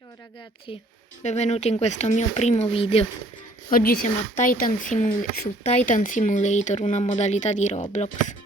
Ciao ragazzi, benvenuti in questo mio primo video. Oggi siamo a su Titan Simulator, una modalità di Roblox.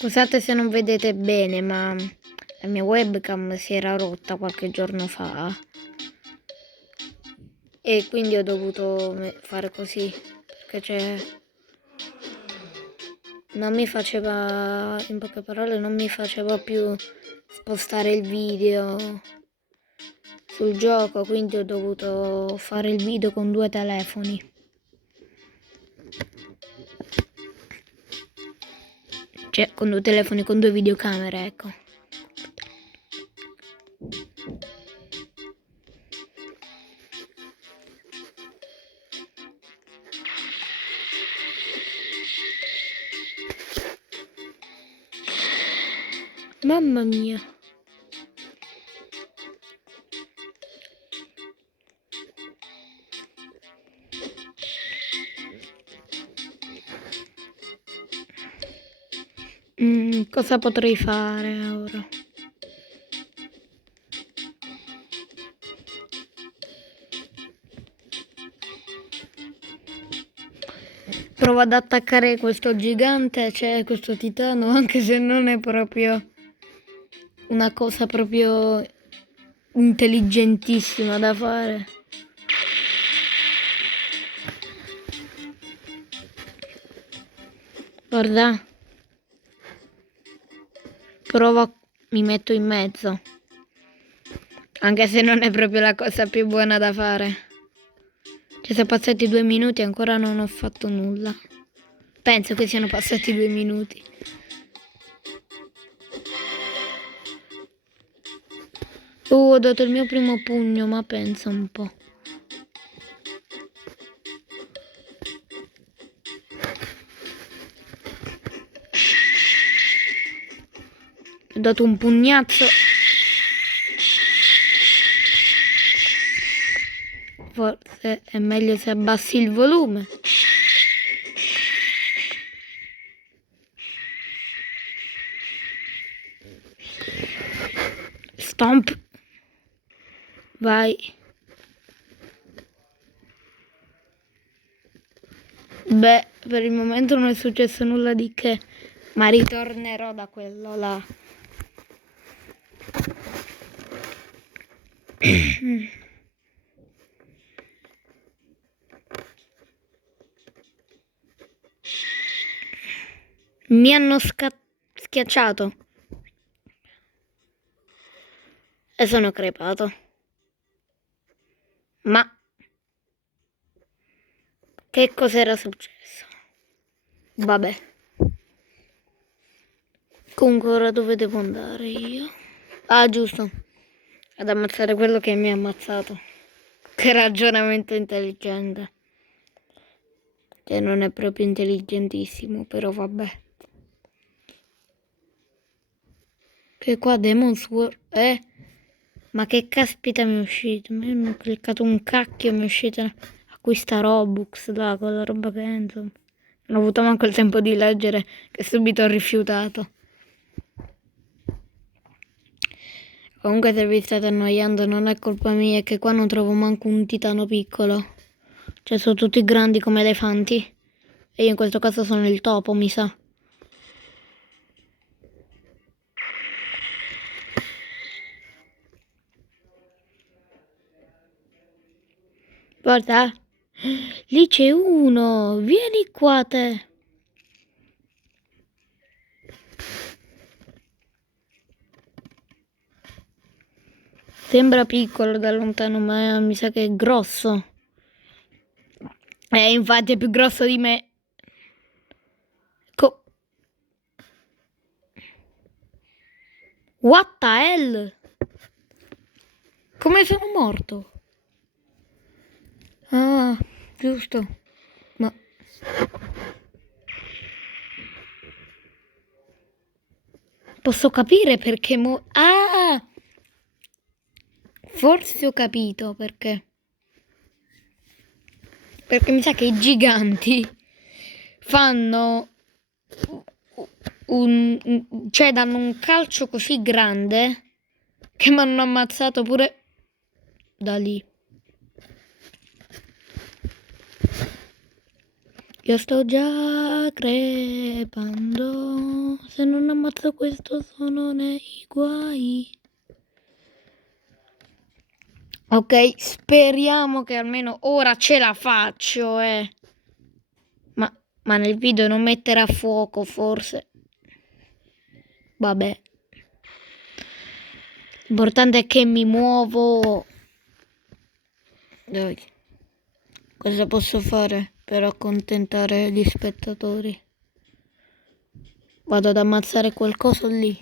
Scusate se non vedete bene, ma la mia webcam si era rotta qualche giorno fa e quindi ho dovuto fare così perché non mi faceva, in poche parole, non mi faceva più spostare il video sul gioco, quindi ho dovuto fare il video con 2 telefoni. Cioè, con 2 telefoni, con 2 videocamere, ecco. Mamma mia. Cosa potrei fare ora? Provo ad attaccare questo gigante, cioè questo titano, anche se non è proprio una cosa proprio intelligentissima da fare. Guarda. Mi metto in mezzo. Anche se non è proprio la cosa più buona da fare. Cioè, sono passati 2 minuti e ancora non ho fatto nulla. Penso che siano passati 2 minuti. Ho dato il mio primo pugno, ma pensa un po'. Ho dato un pugnazzo. Forse è meglio se abbassi il volume. Stomp. Vai. Beh, per il momento non è successo nulla di che, ma ritornerò da quello là. Mi hanno schiacciato e sono crepato. Ma che cos'era successo? Vabbè. Comunque ora dove devo andare io? Ah, giusto. Ad ammazzare quello che mi ha ammazzato. Che ragionamento intelligente. Che non è proprio intelligentissimo, però vabbè. Che qua Demon Sword... Ma che caspita mi è uscito? Io ho cliccato un cacchio e mi è uscita... Acquista Robux, là, con la roba che è, insomma. Non ho avuto manco il tempo di leggere, che subito ho rifiutato. Comunque se vi state annoiando non è colpa mia, è che qua non trovo manco un titano piccolo. Cioè sono tutti grandi come elefanti. E io in questo caso sono il topo, mi sa. Guarda, lì c'è uno, vieni qua te. Sembra piccolo da lontano, ma mi sa che è grosso. Infatti è più grosso di me. What the hell? Come sono morto? Ah, giusto. Ma Posso capire perché ah! Forse ho capito perché. Perché mi sa che i giganti fanno cioè danno un calcio così grande che mi hanno ammazzato pure da lì. Io sto già crepando, se non ammazzo questo sono nei guai. Ok, speriamo che almeno ora ce la faccio, Ma nel video non metterà a fuoco, forse. Vabbè. L'importante è che mi muovo. Dai. Cosa posso fare per accontentare gli spettatori? Vado ad ammazzare qualcosa lì.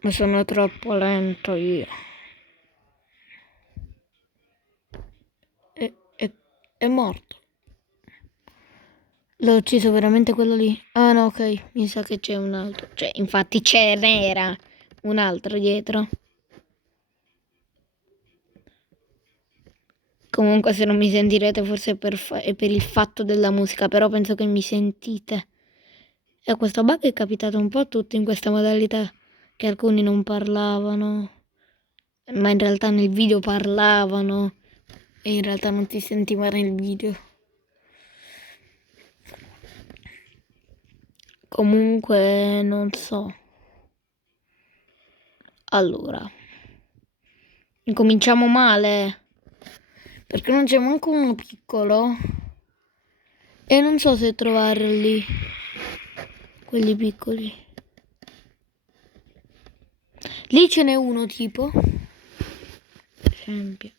Ma sono troppo lento io. È morto. L'ho ucciso veramente quello lì? Ah no, ok. Mi sa che c'è un altro. Cioè, infatti n'era un altro dietro. Comunque se non mi sentirete forse è per il fatto della musica, però penso che mi sentite. E questo bug è capitato un po' a tutti in questa modalità, che alcuni non parlavano, ma in realtà nel video parlavano e in realtà non si sentiva nel video. Comunque non so. Allora, incominciamo male, perché non c'è manco uno piccolo e non so se trovarli, quelli piccoli. Lì ce n'è uno tipo, per esempio.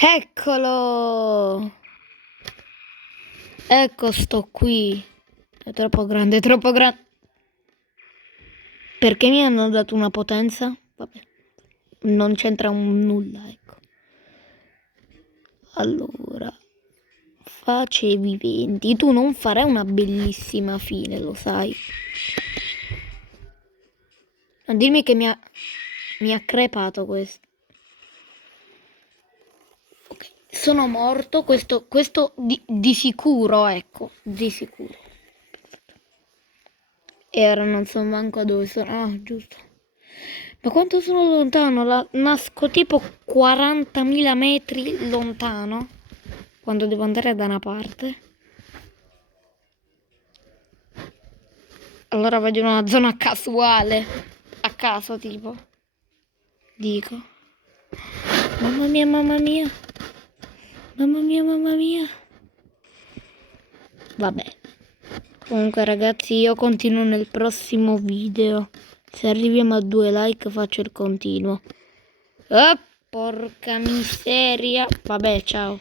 Eccolo! Ecco, sto qui. È troppo grande, è troppo grande. Perché mi hanno dato una potenza? Vabbè, non c'entra nulla, ecco. Allora, facevi 20. Tu non farai una bellissima fine, lo sai. Non dirmi che mi ha crepato questo. Ok, sono morto, questo di sicuro, ecco, di sicuro. E ora non so manco dove sono. Ah, giusto. Ma quanto sono lontano? Nasco tipo 40.000 metri lontano quando devo andare da una parte. Allora vado in una zona casuale, a caso tipo. Dico. Mamma mia, mamma mia. Mamma mia, mamma mia. Vabbè. Comunque ragazzi, io continuo nel prossimo video. Se arriviamo a 2 like faccio il continuo. Oh, porca miseria. Vabbè, ciao.